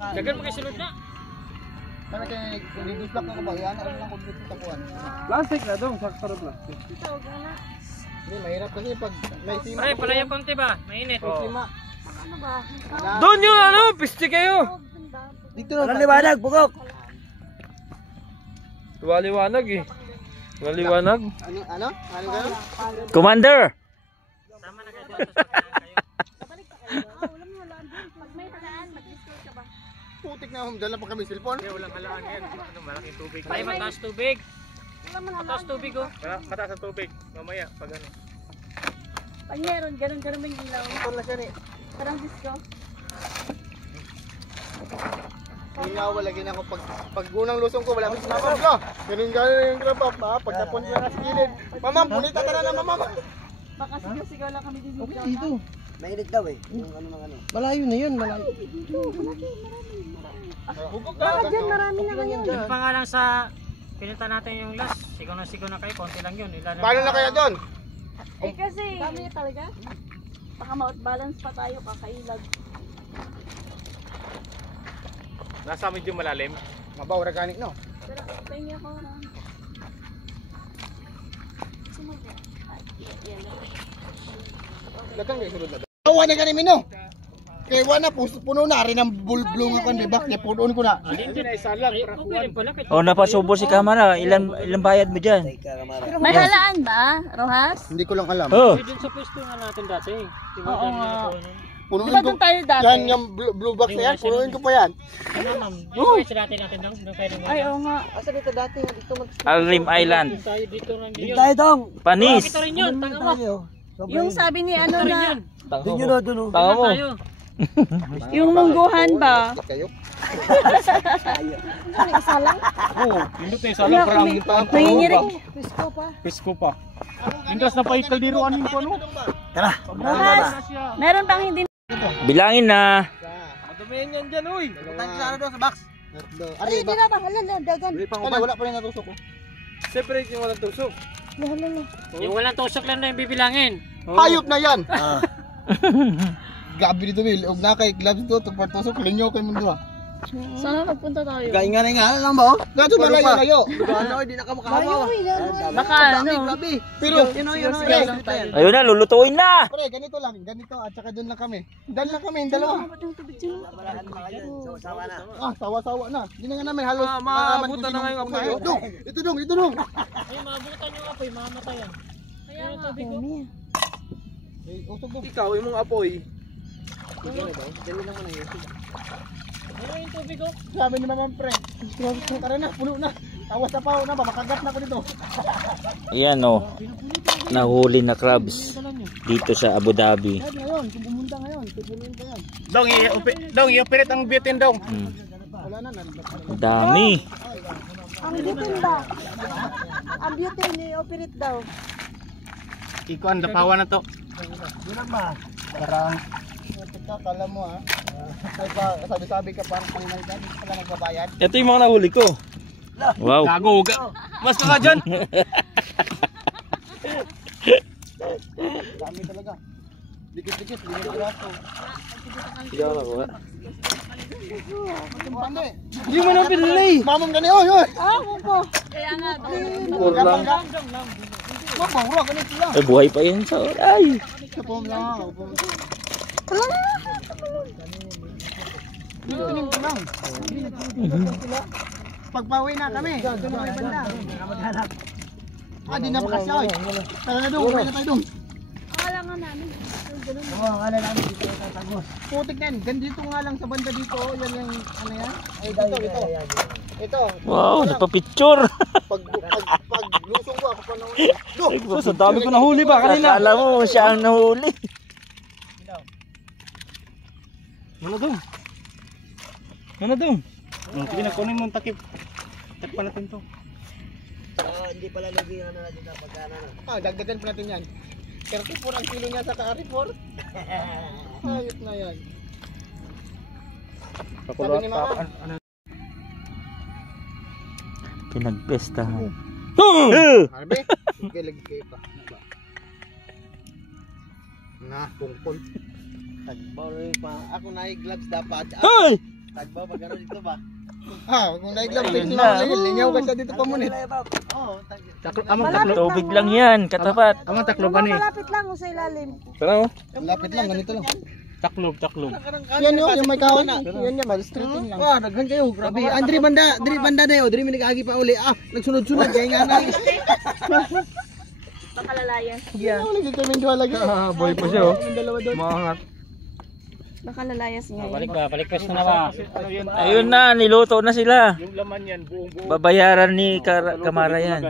Dagan mo kay sulod na. Kana kay kung di-block na ko ba, yan ano lang kung dito tapuan. Plastic na dong, sakto plastic. Hindi mahirap kasi pag may sima. Pare, palayo konti ba? Mainit. Sima. Ano ba? Doon yung ano, piste kayo. Dito na. Walang liwanag, bugok. Liwanag eh. Walang liwanag. Ano? Ano gano'n? Commander! Tama na kayo doon. Balik ka kayo. Wala mo wala. Pag may halaan, mag-discount ka ba? Putik na dala pa kami cellphone. Kaya walang halaan yan. Ano, malaking tubig. Ay, mataas tubig. Wala mo Mataas halaan. tubig oh. Mataas ang tubig. Mamaya, pag ano. Pag meron, ganun ba yung ilaw? Ito na siya ni. Parang discount. Inawa lagi na ako pag unang lusong ko wala akong sinama ko. Ganun yung grab up ha. Pagtapon ko na sa gilid. Mama, punita ka na mama. Baka sigaw-sigaw lang kami dito. Okay, dito. Mainit daw eh. Yung ano ng ano. Malayo na yun, malayo. Baka dyan marami na ngayon. Yung pa nga lang sa pinunta natin yung last. Sigaw na kayo. Konti lang yun. Ilan Paano na kaya doon? Eh kasi, dami talaga. Baka ma-balance pa tayo kakailag. Nasa medyo malalim. Mabaw organic no. Pero pahingi ako na. Sumagay. Yan lang. Dagang kay sulod na. Awa na ganin no. Kay wala puno na rin ang bulblong ako di ba? Kay punuon ko na. Hindi na isa lang. Okay rin pala. Oh, napasubo si Kamara. Ilan bayad mo dyan? May halaan ba, Rojas? Hindi ko lang alam. Oh. Doon sa pwesto nga natin dati. Diba Oo nga. Punuin Diba ko. doon tayo dati? Yan yung blue box na yan. Punuin ko pa yan. Ano ma'am? Yung pwesto natin daw. Doon tayo Ay, oo nga. Asa dito dati dito Alrim Island. Doon tayo dito rin yun. Tayo dong. Panis. Ito rin yun. Tanga mo. Yung sabi ni ano na, Doon yun o, doon o. Tanga mo. Tayo. yung mungguhan ba? Kayo. Ano, isa lang? Oo, hindi tayo Wala kami. Nangingirig. Pisko pa. Indras na pa ikaldiro anin ko ano? Tara. Rojas, meron pang hindi. Bilangin na. Madumihan yan dyan, uy. Tayo sa doon sa box. Ay, hindi na ba? Halala, dagan. Wala pa rin natusok ko. Separate yung walang tusok. Halala. Yung walang tusok lang na yung bibilangin. Hayop na yan. Gabi dito Will, og na kay gloves to tusok linyo kay mundo ha. Sana magpunta tayo. Nga lang ba o? Gato malayo. Ano, hindi na ka makahawa. Baka ano. Pero Yun o. Ayun na, lulutuin na. pre, ganito lang, ganito at saka doon lang kami. Doon lang kami, yung dalawa. Sawa na. Ah, sawa-sawa na. Hindi na nga namin halos maabutan na ngayong apoy. Ito dong. Ay, maabutan yung apoy. Mamamatay yan. Kaya nga. Usog mo. Ikaw, yung mga apoy. Ano yung tubig oh? Sabi ni Mama pre. Tara na, puno na. Tawas na pa na ba, makagat na ako dito. Ayan oh. Nahuli na crabs. Dito sa Abu Dhabi. Kahit ngayon, kung pumunta ngayon, pupunuin ko yan. Dong, i-operate ang bitin dong. Wala na, nalibat na. Ang dami. Ang button ba? Ang beauty ni operate daw. Ikuan, dapawan na to. Yun lang ba? Parang, kala mo ha. Sabi-sabi ka parang panginalitan, hindi pala nagbabayad. Ito yung mga nahuli ko. Wow. Gago. Mas ka dyan. Dami talaga. Dikit-dikit, hindi na braso. Hindi ako nakuha. Pande. Hindi mo na pinili. Mamang gani, oh, yun. Po. Kaya nga. Kurlang. Mamang, ganito lang. Ay, buhay pa yan sa ay. Kapong lang. Tinim ko lang. Pagpawi na kami. Doon na may banda. Ah, di na makasya. Tara na doon. Umay na tayo doon. Akala nga namin. Putik na yan. Ganito nga lang sa banda dito. Yan yung ano yan. Ito. Wow, napapicture. Pag lusong ko ako pa na Sus, ang dami ko nahuli ba kanina? Akala mo siya ang nahuli. Ano dong? Sige na, kunin mo ang takip. Takpan natin to. Hindi pala lagi yung ano natin na pagkana na. Ah, dagdagan pa natin yan. 34 ang kilo niya sa Carrefour. Ayot na yan. Sabi ni Mama. Pinagpestahan. Harbe, sige lagi kayo pa. Na, tungkol. Tagbaw pa. Ako na gloves dapat. Ay! Tagba, pag ano dito ba? Kung naiglang Ayun tingin na. lang, lingaw ka siya dito pa munit. Oo, Amang taklo. Tubig lang yan, katapat. Amang taklo ba ni? Malapit lang sa ilalim. Tara oh. Lapit lang, ganito lang. Taklob. Yan yung may kawan. Yan yan, straighting lang. Wah, daghan kayo, grabe. Andri banda na yo, diri mi nagagi pa uli. Nagsunod-sunod kay nga na. Bakalalayan. Yan. Ano nagkakamin duha lagi. Boy pa siya oh. Dalawa doon. Maangat. Bakalayas niya. Balik pwesto na ba? Ayun na, niluto na sila. Yung laman yan, buong-buong. Babayaran ni Kamara yan.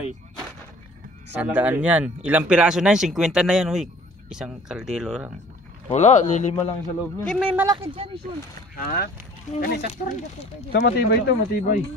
100 yan. Ilang piraso na yan? 50 na yan, uy. Isang kaldero lang. Wala, lilima lang sa loob niya. May malaki dyan, Jun. Sa matibay to, matibay.